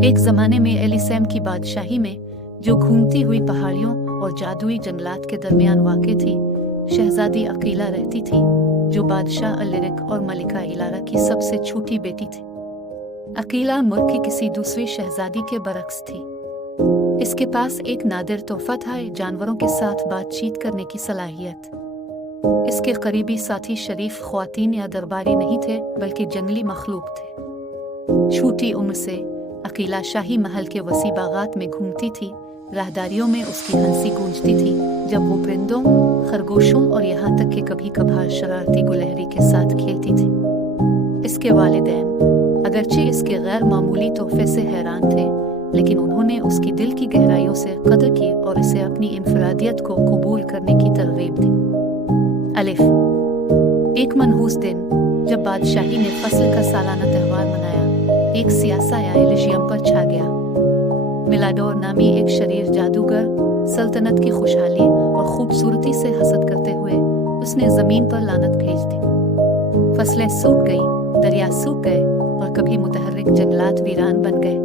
एक ज़माने में एलिसैम की बादशाही में, जो घूमती हुई पहाड़ियों और जादुई जंगलात के दरमियान वाक़ थी, शहज़ादी अकीला रहती थी, जो बादशाह अलिरिक और मलिका इलारा की सबसे छोटी बेटी थी। अकीला मुल्क की किसी दूसरी शहज़ादी के बरक्स थी। इसके पास एक नादिर तोहफा था, जानवरों के साथ बातचीत करने की सलाहियत। इसके करीबी साथी शरीफ ख्वातीन या दरबारी नहीं थे, बल्कि जंगली मखलूक थे। छोटी उम्र से अकीला शाही महल के वसी बागात में घूमती थी। राहदारियों में उसकी हंसी गूंजती थी जब वो परिंदों, खरगोशों और यहाँ तक कि कभी कभार शरारती गुलहरी के साथ खेलती थी। इसके वालिदैन अगरचे इसके गैर मामूली तोहफे से हैरान थे, लेकिन उन्होंने उसकी दिल की गहराइयों से कदर की और इसे अपनी इनफरादियत को कबूल करने की तरगीब दी। अलिफ। एक मनहूस दिन, जब बादशाही ने फसल का सालाना त्यौहार मनाया, एक सियाह साया एलिशियम पर छा गया। मिलाडोर नामी एक शरीर जादूगर सल्तनत की खुशहाली और खूबसूरती से हसद करते हुए उसने जमीन पर लानत भेज दी। फसलें सूख गई, दरिया सूख गए और कभी मुतहर्रिक जंगलात वीरान बन गए।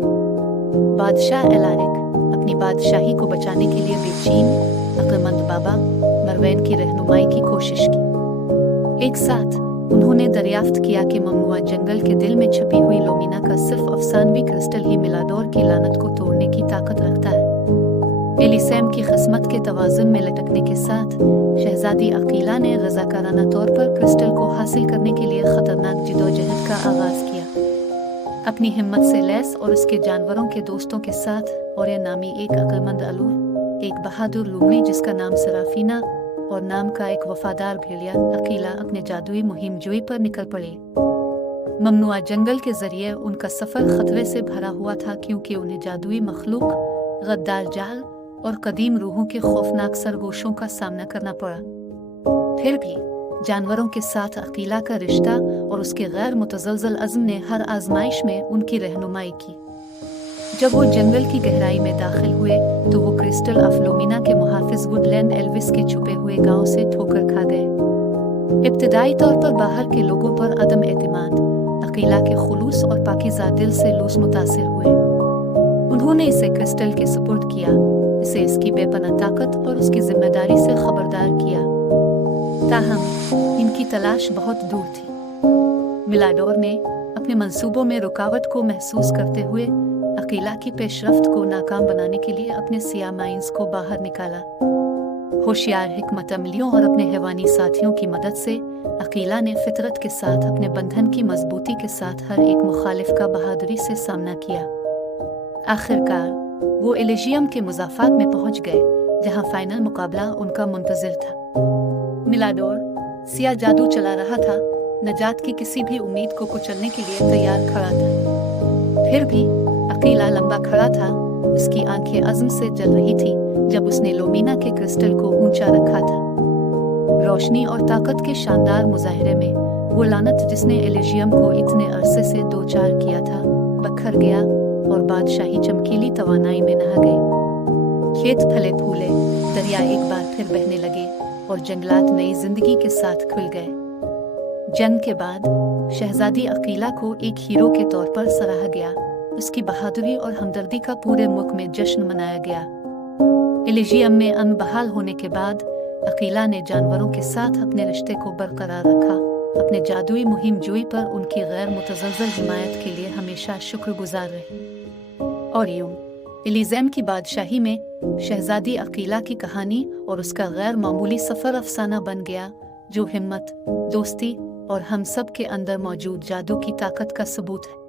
बादशाह एलारिक अपनी बादशाही को बचाने के लिए बेचैन अक्लमंद बाबा मरवैन की रहनुमाई की कोशिश की। एक साथ उन्होंने दरियाफ्त किया कि ममनुआ जंगल के दिल में छुपी हुई लोमीना का सिर्फ अफसानवी क्रिस्टल ही मिलाडोर की लानत को तोड़ने की ताकत रखता है। एलिसैम की किस्मत के तवाज़ुन में लटकने के साथ शहजादी अकीला ने रज़ाकाराना तौर पर क्रिस्टल को हासिल करने के लिए खतरनाक जिदोजहद का आगाज किया। अपनी हिम्मत से लैस और उसके जानवरों के दोस्तों के साथ और ये नामी एक अक्लमंद अलूर, एक बहादुर लूमड़ी जिसका नाम सराफीना और नाम का एक वफादार भेड़िया, अकीला अपने जादुई मुहिम जोई पर निकल पड़े। ममनुआ जंगल के जरिए उनका सफर खतरे से भरा हुआ था, क्योंकि उन्हें जादुई मखलूक, गद्दार जाल और कदीम रूहों के खौफनाक सरगोशों का सामना करना पड़ा। फिर भी जानवरों के साथ अकीला का रिश्ता और उसके गैर मुतज़लज़ल अज़्म ने हर आजमाइश में उनकी रहनुमाई की। जब वो जंगल की गहराई में दाखिल हुए तो वो क्रिस्टल ऑफ लोमीना के मुहाफिज वुडलैंड एल्विस के छुपे हुए गांव से ठोकर खा गए। इब्तिदाई तौर पर बाहर के लोगों पर अदम एतमाद, अकीला के खुलूस और पाकीज़ा दिल से लूस मुतासिर हुए। उन्होंने इसे क्रिस्टल के सुपुर्द किया, इसे इसकी बेपनाह ताकत और उसकी जिम्मेदारी से खबरदार किया। ताहम इनकी तलाश बहुत दूर थी। मिलाडोर ने अपने मंसूबों में रुकावट को महसूस करते हुए अकीला की पेशरफ्त को नाकाम बनाने के लिए अपने सियाह माइंस को बाहर निकाला। होशियार हिकमत अमलियों और अपने हैवानी साथियों की मदद से अकीला ने फितरत के साथ अपने बंधन की मजबूती के साथ हर एक मुखालिफ का बहादुरी से सामना किया। आखिरकार वो एलिशियम के मुज़ाफ़ात में पहुंच गए, जहां फाइनल मुकाबला उनका मुंतज़िर था। मिलाडोर सियाह जादू चला रहा था, नजात की किसी भी उम्मीद को कुचलने के लिए तैयार खड़ा था। फिर भी अकीला लंबा खड़ा था, उसकी आंखें अज़्म से जल रही थी जब उसने लोमीना के क्रिस्टल को ऊंचा रखा था। रोशनी और ताकत के शानदार मुजाहिरे में वो लानत जिसने एलिशियम को इतने अरसे से दो चार किया था, बखर गया और बादशाही चमकीली तवानाई में नहा गए। खेत फले फूले, दरिया एक बार फिर बहने लगे और जंगलात नई जिंदगी के साथ खुल गए। जंग के बाद शहजादी अकीला को एक हीरो के तौर पर सराहा गया। उसकी बहादुरी और हमदर्दी का पूरे मुल्क में जश्न मनाया गया। एलिशियम में अमन बहाल होने के बाद अकीला ने जानवरों के साथ अपने रिश्ते को बरकरार रखा। अपने जादुई मुहिम जोई पर उनकी गैर मुतज़लज़ल हिमायत के लिए हमेशा शुक्रगुजार रहे। और यूं एलिसैम की बादशाही में शहजादी अकीला की कहानी और उसका गैर मामूली सफ़र अफसाना बन गया, जो हिम्मत, दोस्ती और हम सब के अंदर मौजूद जादू की ताकत का सबूत है।